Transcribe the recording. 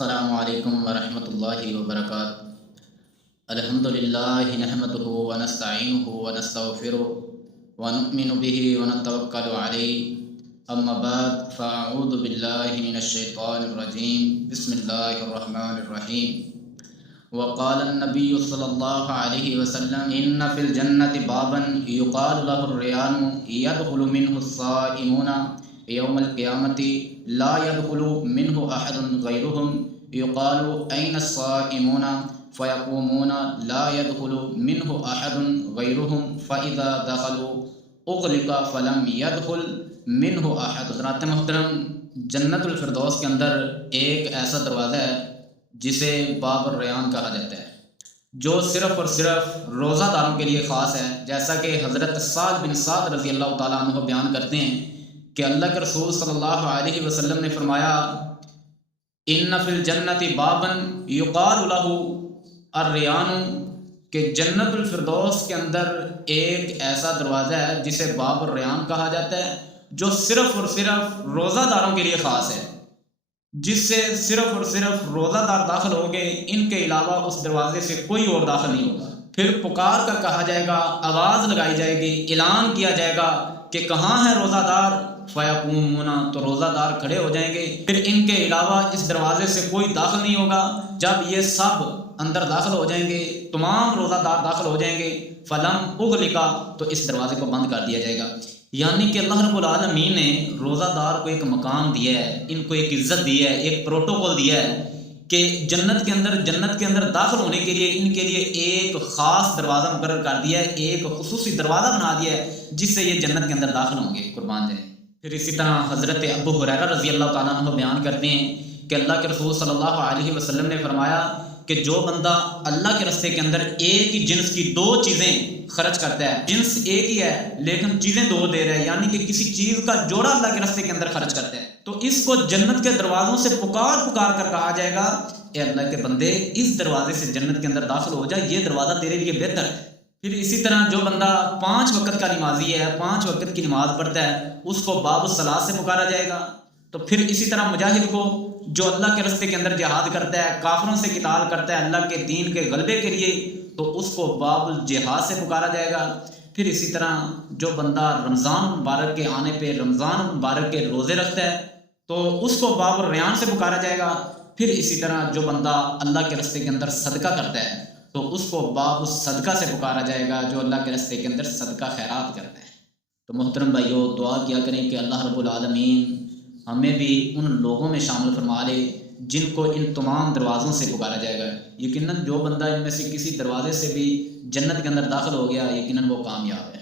السلام علیکم ورحمۃ اللہ وبرکاتہ۔ الحمدللہ نحمدہ ونستعینہ ونستغفرہ ونؤمن بہ ونتوکل علیہ، اما بعد فاعوذ باللہ من الشیطان الرجیم، بسم اللہ الرحمن الرحیم۔ وقال النبی صلی اللہ علیہ وسلم ان فی الجنة بابا یقال له الریان يدخل منه الصائمون یوم القیامة لا يدخل منه احد غیرهم یقال این الصائمون فیقومون لا يدخل منه احد غیرهم فاذا دخلوا اغلق فلم يدخل منه احد۔ حضرات محترم، جنت الفردوس کے اندر ایک ایسا دروازہ ہے جسے باب الریان کہا جاتا ہے، جو صرف اور صرف روزہ داروں کے لیے خاص ہے۔ جیسا کہ حضرت سعد بن سعد رضی اللہ تعالیٰ عنہ بیان کرتے ہیں کہ اللہ کے رسول صلی اللہ علیہ وسلم نے فرمایا ان فی الجنت بابا یقال له الریان، کہ جنت الفردوس کے اندر ایک ایسا دروازہ ہے جسے باب الریان کہا جاتا ہے، جو صرف اور صرف روزہ داروں کے لیے خاص ہے، جس سے صرف اور صرف روزہ دار داخل ہوں گے، ان کے علاوہ اس دروازے سے کوئی اور داخل نہیں ہوگا۔ پھر پکار کر کہا جائے گا، آواز لگائی جائے گی، اعلان کیا جائے گا کہ کہاں ہے روزہ دار؟ فیقومون، تو روزہ دار کھڑے ہو جائیں گے، پھر ان کے علاوہ اس دروازے سے کوئی داخل نہیں ہوگا۔ جب یہ سب اندر داخل ہو جائیں گے، تمام روزہ دار داخل ہو جائیں گے، فلم اغلقا، تو اس دروازے کو بند کر دیا جائے گا۔ یعنی کہ اللہ رب العالمین نے روزہ دار کو ایک مقام دیا ہے، ان کو ایک عزت دی ہے، ایک پروٹوکول دیا ہے کہ جنت کے اندر داخل ہونے کے لیے ان کے لیے ایک خاص دروازہ مقرر کر دیا ہے، ایک خصوصی دروازہ بنا دیا ہے جس سے یہ جنت کے اندر داخل ہوں گے، قربان جائیں۔ پھر اسی طرح حضرت ابو ہریرہ رضی اللہ تعالیٰ عنہ بیان کرتے ہیں کہ اللہ کے رسول صلی اللہ علیہ وسلم نے فرمایا کہ جو بندہ اللہ کے راستے کے اندر ایک ہی جنس کی دو چیزیں خرچ کرتا ہے، جنس ایک ہی ہے لیکن چیزیں دو دے رہا ہے، یعنی کہ کسی چیز کا جوڑا اللہ کے راستے کے اندر خرچ کرتا ہے، تو اس کو جنت کے دروازوں سے پکار کر کہا جائے گا، اے اللہ کے بندے اس دروازے سے جنت کے اندر داخل ہو جائے، یہ دروازہ تیرے لیے بہتر ہے۔ پھر اسی طرح جو بندہ 5 وقت کا نمازی ہے، 5 وقت کی نماز پڑھتا ہے، اس کو باب الصلاۃ سے پکارا جائے گا۔ تو پھر اسی طرح مجاہد کو، جو اللہ کے راستے کے اندر جہاد کرتا ہے، کافروں سے قتال کرتا ہے اللہ کے دین کے غلبے کے لیے، تو اس کو باب الجہاد سے پکارا جائے گا۔ پھر اسی طرح جو بندہ رمضان مبارک کے آنے پہ رمضان مبارک کے روزے رکھتا ہے تو اس کو باب الریان سے پکارا جائے گا۔ پھر اسی طرح جو بندہ اللہ کے راستے کے اندر صدقہ کرتا ہے تو اس کو باب الصدقہ سے پکارا جائے گا، جو اللہ کے راستے کے اندر صدقہ خیرات کرتا ہے۔ تو محترم بھائیو، دعا کیا کریں کہ اللہ رب العالمین ہمیں بھی ان لوگوں میں شامل فرما لے جن کو ان تمام دروازوں سے پکارا جائے گا۔ یقیناً جو بندہ ان میں سے کسی دروازے سے بھی جنت کے اندر داخل ہو گیا، یقیناً وہ کامیاب ہے۔